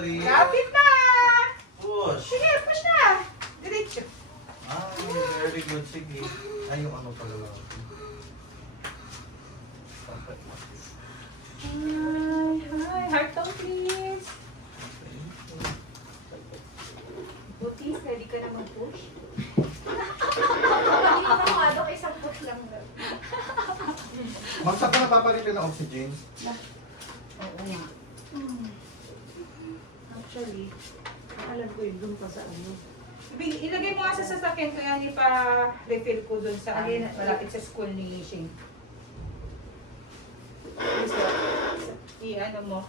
3. Kapit na! Push. Sige, push na! Diretso. Ay, very good. Sige. Ay, yung ano pala lang. Hi, heart tone please. Butis, ready ka na mag-push? Hindi naman kumado kay isang push lang. Ma'am, saan ka napapalitin ng oxygen? Oo nga. Actually, alam ko yung doon pa sa ano. Ilagay mo nga sa sasakyan kaya hindi pa refill ko dun sa Again, malapit sa school ni Shane. I-ano mo,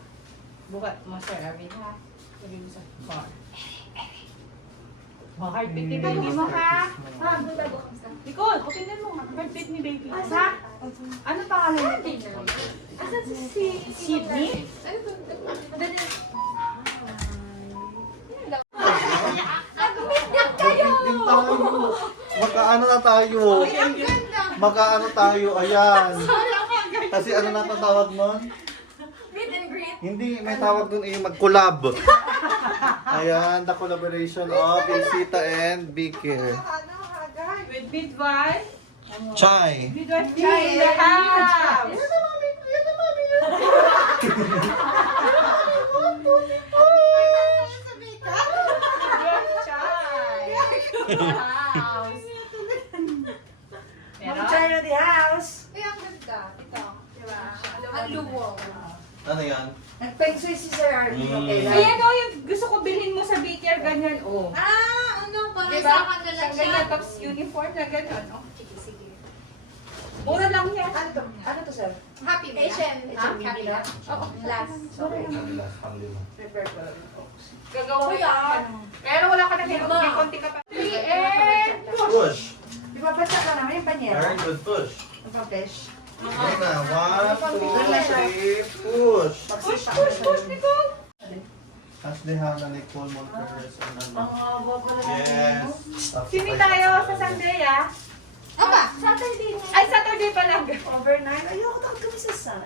bukat mo sa Arvin ha. Lagay mo sa car. Heartbeat ni baby mo ha. Doon ba bukas na? Nicole, openin mo. Heartbeat ni baby. Ha? Ano pangalan nito? Asan si Sydney? Ano to? Madali. Din tayo. Magkaano na tayo? Ay, ang ganda. Magkaano tayo? Ayan. Kasi ano na ang tawag nun? Meet and greet. Hindi, may tawag dun eh, mag-collab. Ayan, the collaboration of Isita and Vicky. With midwife. Chai. Midwife Chai in the house. Midwife Chai. House. Ma'am China the house. Uy, ang ganda. Ito. Diba? Ang luwag. Ano yan? Nag-pencil si Sir Arvin. Mm. Okay lang. Ayan o, yung gusto ko bilhin mo sa daycare, ganyan o. Ano? Parang Diba? sa kanila Siyang siya. ganyan, tapos uniform na ganyan. Oh. Sige, sige. Mura lang yan. Ano to? Ano to, Sir? Happy ba? Asian. Asian Happy Mila? ba? Oo. Last. Sorry. Prepare ko lang. Gagawa Uy, yan. Pero wala ka na may konti ka pa. 3 and Push. Di ba pa ka naman yung panyera? Very good push. Nagpa-pesh. Ayan na. 1, 2, 3, push. push, push, push, Nicole. As they have na Nicole Monteres and ano. Ang pala Yes. Sini tayo sa Sunday ah. Aba, Saturday na. Ay, Saturday pa lang. Overnight. Ayoko daw kami sa sun.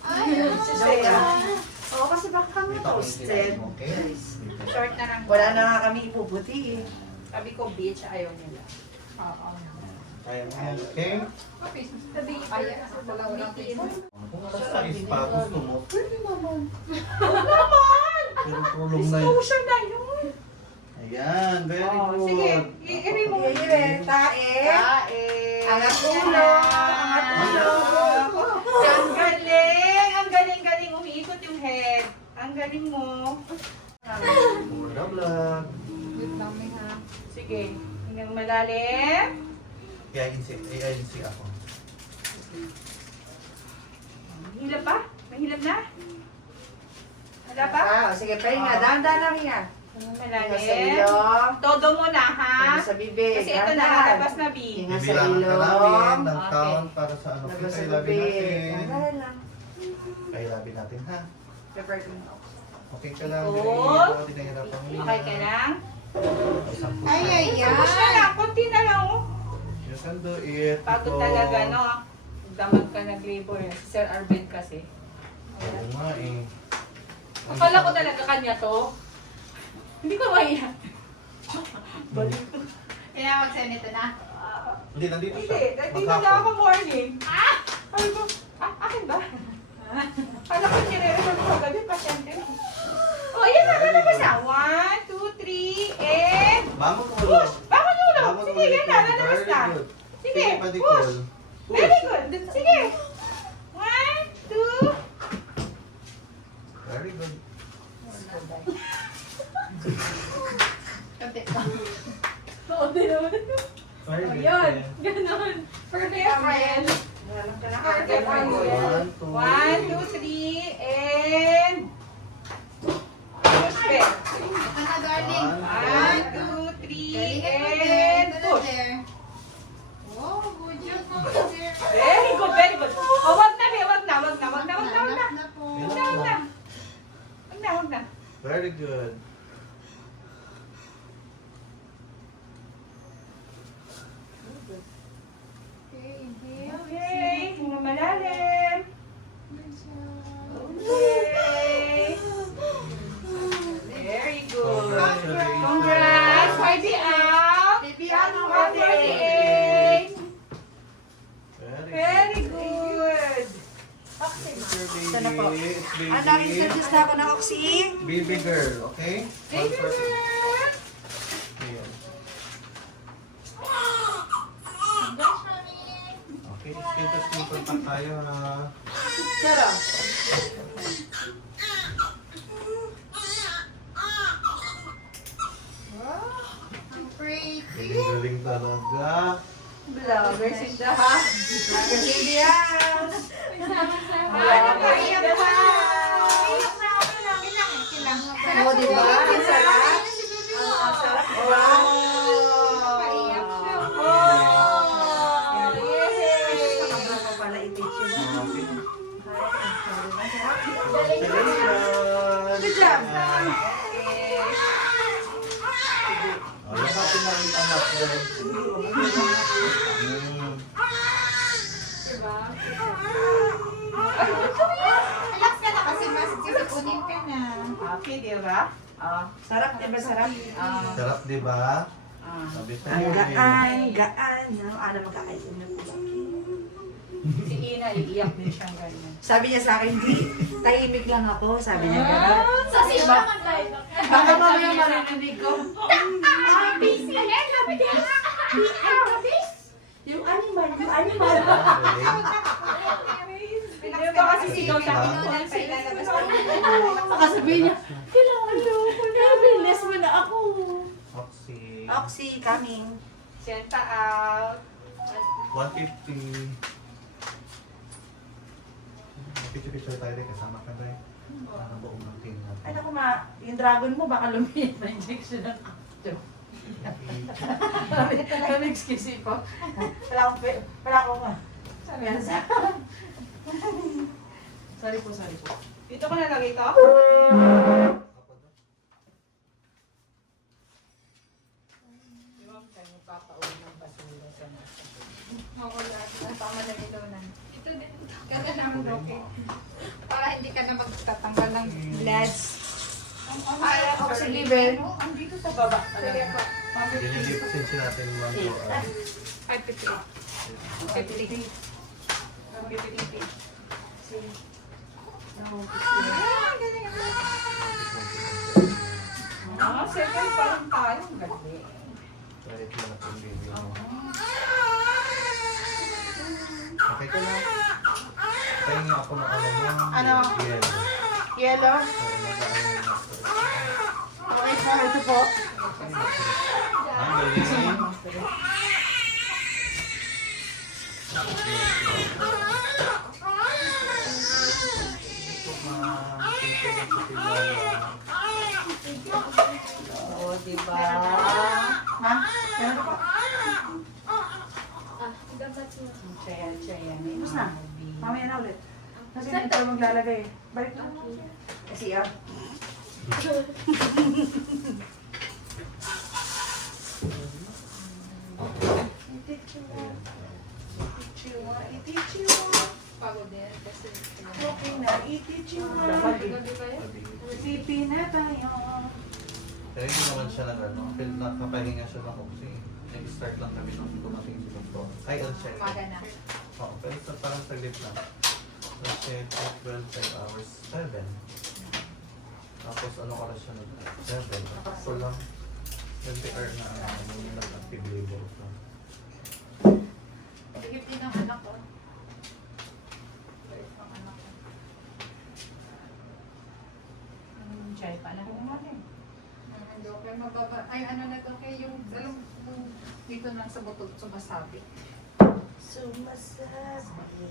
Ay, Si Zaya. Oo, kasi baka kami toasted. Okay. Short na lang. Wala na nga kami ipuputi eh. Sabi ko, beach, ayaw nila. Oo. Kaya mo yan. Okay. Sabi, ay, wala meeting. Kung basta ispa gusto mo, pwede naman. Naman! Pero tulong na yun. Exposure na yun. Ayan, very Oh, good. sige, i-iri mo. Iirin, tae. Tae. Angat ulo. Angat ulo. Ang galing! Ang galing-galing. Umiikot yung head. Ang galing mo. Mura vlog. Wait lang, may ha. Sige. Hanggang malalim. Kaya ANC ako. Mahilap pa? Mahilap na? Wala pa? Sige, pahinga. Dahan-dahan lang hinga. Hanggang Hinga sa malalim. ilong. Todo mo na, ha? Hinga sa bibig. Kasi ito na, Dahan-dahan. lalabas na, B. Hinga sa Bibilangan ka namin ilong. ng Okay. count para sa ano. Labas sa Kaya labi bibig. natin. Dahan-dahan lang. Kaya labi natin ha. Prepare ko na. Okay ka lang. Cool. Hindi na hirapan mo. Okay ka lang? Isang push Ay, na. ay, ay. Push na lang. Konti na lang, oh. You can do it. Pagod Ito. talaga, no? Damag ka nag-labor. Si Sir Arvin kasi. Oo nga eh. Akala ko talaga kanya to. Hindi ko maiyak. Kaya mag-send ito na. Hindi, nandito Hindi, siya. nandito na ako morning. Ay mo, akin ba? Kala ko nire-reserve ko gabi, pasyente mo. Oh, yan na, lalabas na. 1, 2, 3, and... Bangon mo Push! Bakit yung ulo? Bangon Sige, ulit. yan na, lalabas Very na. good. Sige, pa, push! Nicole. Push. Very good. Sige. 1, 2... Very good. Kape pa. Oo, di naman. Very good. Yun, ganun. Perfect friend. Dahan ka na. Perfect friend. One, two, 1, 2, 3, and... Push back. Ito na, darling. 1, 2, 3, Galing ka na, and there. Ito na, push. there. Oh, good job, Mama dear. Very good, very good. Oh, wag na, wag na, wag na, wag na, wag na, wag na. Enough na po. Enough. Wag na, wag na. Wag na. Very good. Okay, inhale. Okay, hinga malalim. Good job. Okay. baby. Ang nag-introduce na ako ng Oxy. Baby girl, okay? Baby girl! Ayun. Okay, skin to skin contact tayo ha. Sarap. Galing galing talaga. Vloggers in the house. Vloggers in the house. Nakaiyak pa. Oo, di ba? Ang sarap. Ang sarap. Wow. Paiyak siya. Nakabla ko pala i-teach you. Good job. Oh, yung natin na rin anak dyan. Diba? Relax ka na kasi masisipunin ka na. Okay, di ba? Sarap, di ba sarap? Sarap, di ba? Sabi ko Ang yun gaan, gaan. Ano magkakain na po. Si Ina, iiyak din siyang ganyan. Sabi niya sa akin, di, tahimik lang ako. Sabi niya gano'n. Sa sino naman tayo? Baka mamaya marinig ko. Busy. Happy day. Yung animal, yung animal. Di ba kasi sigaw siya? Baka sabihin niya, kailangan daw ako na. Bilis mo na ako. Oxy. Oxy, coming. Senta out. 150. Picture-picture tayo rin. Kasama ka rin. Para buong ng team natin. Ay naku ma, yung dragon mo baka lumiit na injection ng kapto. Ano excuse po? Wala akong ma. Sabi yan sa... Sorry po. Dito ko nalagay ito. Di ba tayo magpapauwi ng basura sa nasa? Ako lahat ng pamalagilonan. Ito din. Ganda na ang broken. Para hindi ka na magtatanggal ng bloods. Ay, oxygen level. Andito sa baba. Sige po. Dinilipsin natin 1 hour. 550. 550. Second pa lang tayo. Ang gabi. Try ko na itong baby mo. Okay ka lang. Tayo nga ako ng ano mo. Ano? Yellow. Yellow. Oo, nag-ano yung master. Okay, so ito po. Ang galing. Oo, diba? Ha? Ano po? Siya yan. Tapos na. Mamaya na ulit. Kasi hindi tayo maglalagay. Balik na. Kasi ah. Pagod din. Kasi Okay na, itichiwa. gabi ba yun? Pipi na tayo. Pero hindi naman siya nag-ano. Feel nakapahinga siya ng oxy. Nag-start lang kami nung dumating si Dr. Ay, ano siya? Umaga na. Oo, pero parang saglit lang. Kasi 12 hours, 7. Tapos ano ka na siya nag-7. So lang, 20 hour na yung nag-active labor ko. Higit din ang anak ko. Ang anak ko. Chay pa na naman. Kaya mababa. Ay, ano na to? Kaya yung, alam mo, dito lang sa butog sumasabi. Sumasabi.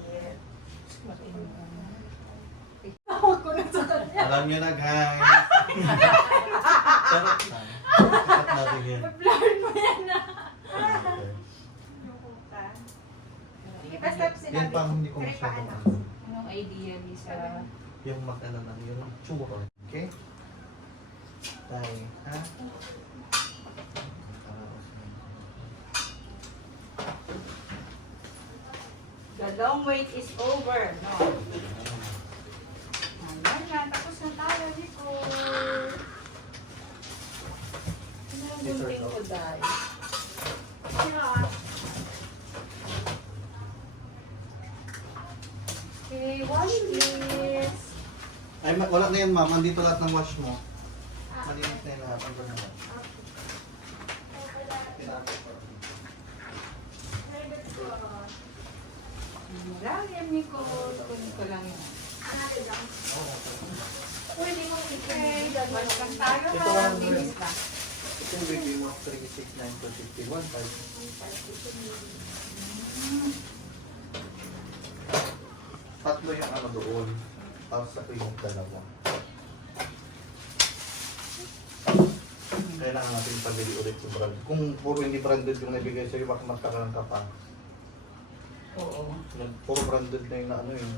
Alam nyo na guys. Charot lang. Sikat natin yan. Blurred mo yan na. Sige, basta sinabi. Yan pang hindi ko masyadong ano. Anong idea ni sa... Yung mag-ano lang, yung churro. Okay? Tayo, ha? The long wait is over. No? Ayan na, tapos na tayo dito. Ano ang gunting ko dahil? Okay, watch this. Ay, wala na yan ma'am. Andito lahat ng wash mo. Malinis na yung lahat. Ang ganda na. Lalim ni ko. Kunin ko lang yun. Pwede mo Okay, wash lang tayo Ito ha. lang, Linis ka. Ito yung baby mo. 369.51. Tatlo yung ano doon. Tapos sa yung dalawa. Kailangan natin pabili ulit yung brand. Kung puro hindi branded yung nabigay sa'yo, baka magkakaroon ka pa. Oo. Puro branded na yung na ano yun.